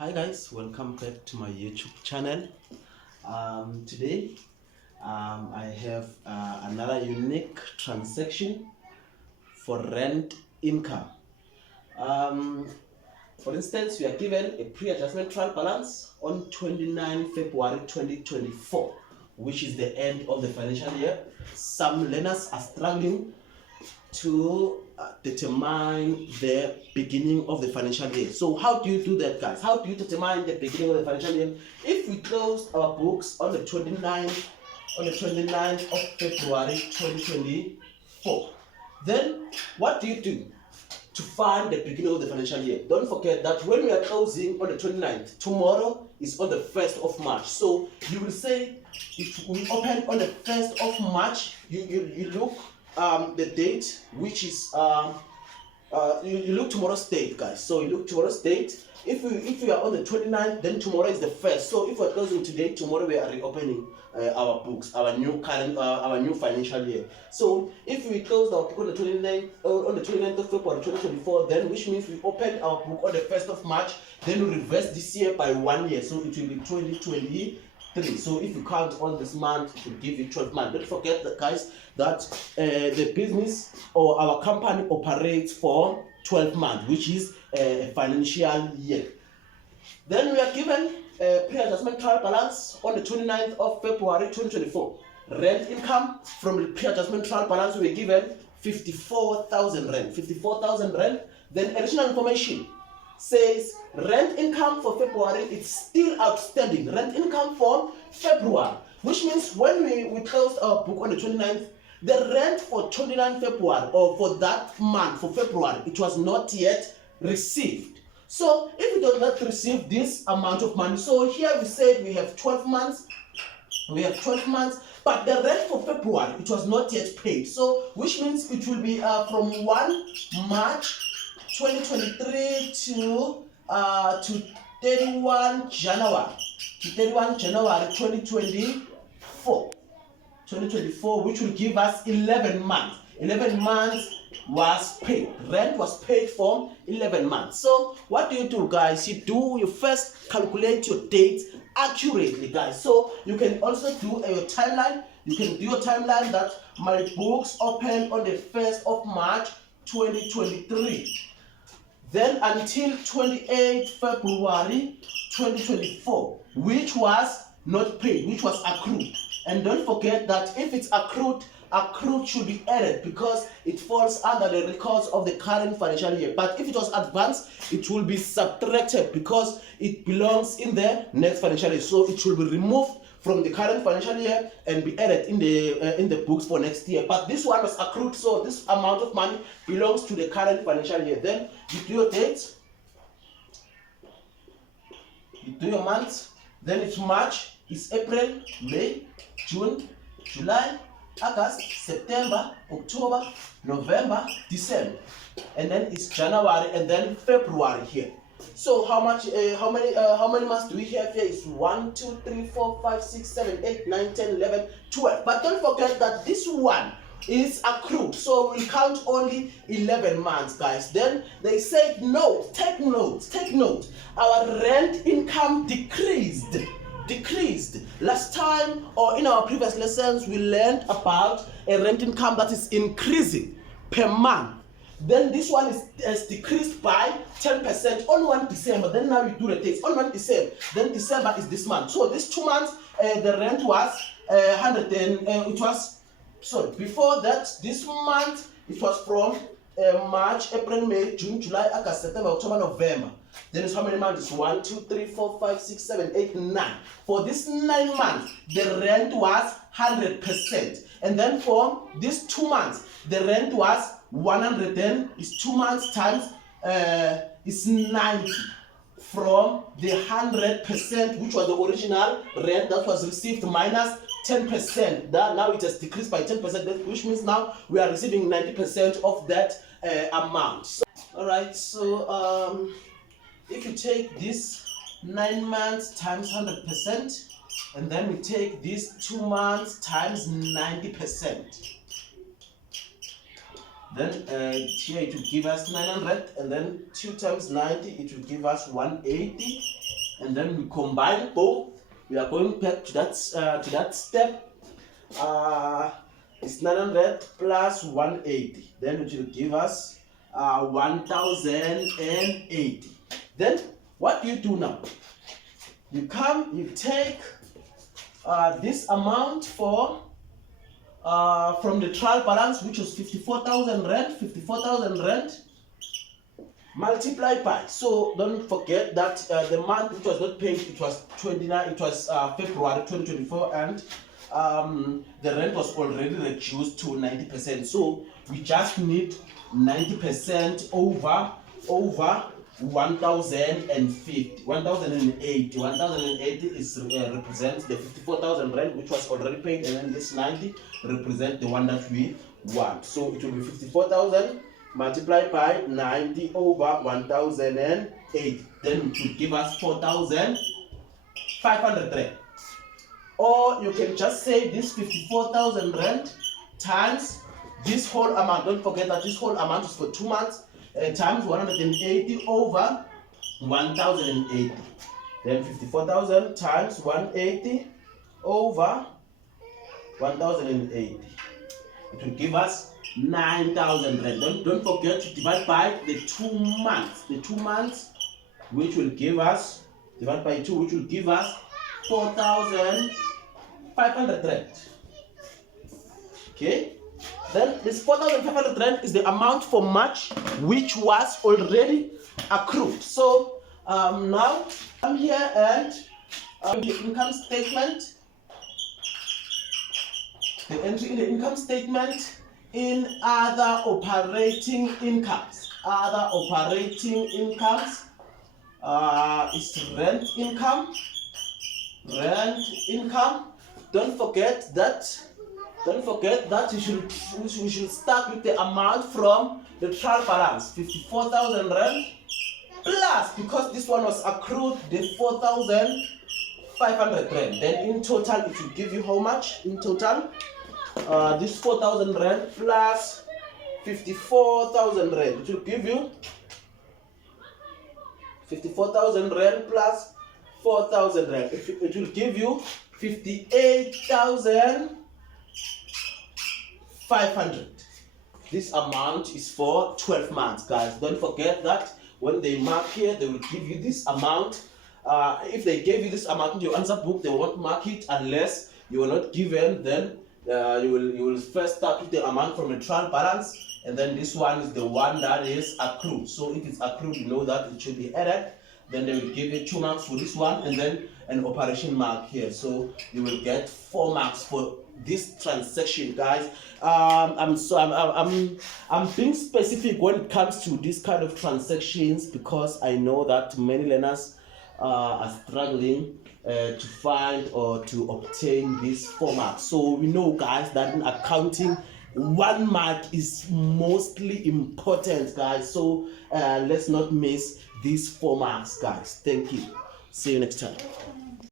Hi guys, welcome back to my YouTube channel. Today I have another unique transaction for rent income. Um, for instance, we are given a pre-adjustment trial balance on 29 February 2024, which is the end of the financial year. Some learners are struggling to determine the beginning of the financial year. So how do you do that, guys? How do you determine the beginning of the financial year? If we closed our books on the 29th of February 2024, then what do you do to find the beginning of the financial year? Don't forget that when we are closing on the 29th, tomorrow is on the 1st of March. So you will say, if we open on the 1st of March, you look the date, which is you look tomorrow's date, guys. So you look tomorrow's date. If we are on the 29th, then tomorrow is the 1st. So if we're closing today, tomorrow we are reopening our books, our new financial year. So if we closed our book on the 29th of February 2024, then which means we opened our book on the 1st of March, then we reverse this year by 1 year, so it will be 2023. So if you count all this month, it will give you 12 months. Don't forget that, guys, that the business or our company operates for 12 months, which is a financial year. Then we are given a pre-adjustment trial balance on the 29th of February 2024. Rent income from the pre-adjustment trial balance, we were given 54,000 rand. 54,000 rand. Then additional information says rent income for February is still outstanding. Rent income for February, which means when we closed our book on the 29th, the rent for 29 February, or for that month, for February, it was not yet received. So if we do not receive this amount of money, so here we said we have 12 months, but the rent for February, it was not yet paid. So which means it will be from 1 March 2023 to 31 January 2024, which will give us 11 months. 11 months was paid. Rent was paid for 11 months. So what do, guys? You first calculate your dates accurately, guys. So you can also do your timeline. You can do your timeline that my books opened on the 1st of March 2023. Then until 28 February 2024, which was not paid, which was accrued. And don't forget that if it's accrued should be added because it falls under the records of the current financial year. But if it was advanced, it will be subtracted because it belongs in the next financial year. So it should be removed from the current financial year and be added in the books for next year. But this one was accrued, so this amount of money belongs to the current financial year. Then you do your dates, you do your months, then it's March, it's April, May, June, July, August, September, October, November, December, and then it's January, and then February here. So how many months do we have here? It's 1, 2, 3, 4, 5, 6, 7, 8, 9, 10, 11, 12. But don't forget that this one is accrued, so we count only 11 months, guys. Then they said no, take note. Our rent income decreased. Last time, or in our previous lessons, we learned about a rent income that is increasing per month. Then this one is decreased by 10% on 1 December. Then now we do the dates on 1 December. Then December is this month. So these 2 months, the rent was 100 and it was, sorry, before that, this month it was from March, April, May, June, July, August, September, October, November. Then it's how many months? It's 1, 2, 3, 4, 5, 6, 7, 8, 9. For this 9 months, the rent was 100%. And then for these 2 months, the rent was 110. Is 2 months times is 90 from the 100%, which was the original rent that was received, minus 10%. That now it has decreased by 10%, which means now we are receiving 90% of that amount. So, all right, so if you take this 9 months times 100%, and then we take these 2 months times 90%, then here it will give us 900, and then 2 times 90, it will give us 180, and then we combine both. We are going back to that step. It's 900 plus 180. Then it will give us 1080. Then what do you do now? You take this amount from the trial balance, which was 54,000 rand, 54,000 rand, multiply by. So don't forget that the month which was not paid, it was February 2024, and the rent was already reduced to 90%. So we just need 90% over 1,050. 1,080. 1,080 is represents the 54,000 rand which was already paid, and then this 90 represents the one that we want. So it will be 54,000 multiplied by 90 over 1,008. Then it will give us 4,500 rand. Or you can just say this 54,000 rand times this whole amount. Don't forget that this whole amount is for 2 months. Times 180 over 1,080. Then 54,000 times 180 over 1,080. It will give us 9,000 rand. Don't forget to divide by the 2 months. The 2 months, which will give us, divide by 2, which will give us 4,500 rand. Okay. Then this 4,500 rand is the amount for March, which was already accrued. So now I'm here and the income statement. The entry in the income statement in other operating incomes. Other operating incomes is rent income. Rent income. Don't forget that we should start with the amount from the trial balance, 54,000 rand, plus, because this one was accrued, the 4,500 rand. Then in total it will give you how much? In total, this 4,000 rand plus 54,000 rand. It will give you 54,000 rand plus 4,000 rand. It will give you 58,500. This amount is for 12 months, guys. Don't forget that when they mark here, they will give you this amount. If they gave you this amount in your answer book, they won't mark it unless you are not given. Then you will first start with the amount from the trial balance, and then this one is the one that is accrued. So if it's accrued, you know that it should be added. Then they will give you 2 marks for this one, and then an operation mark here. So you will get 4 marks for this transaction, guys. I'm being specific when it comes to this kind of transactions, because I know that many learners are struggling to find or to obtain these 4 marks. So we know, guys, that in accounting, 1 mark is mostly important, guys. So let's not miss these 4 marks, guys. Thank you. See you next time.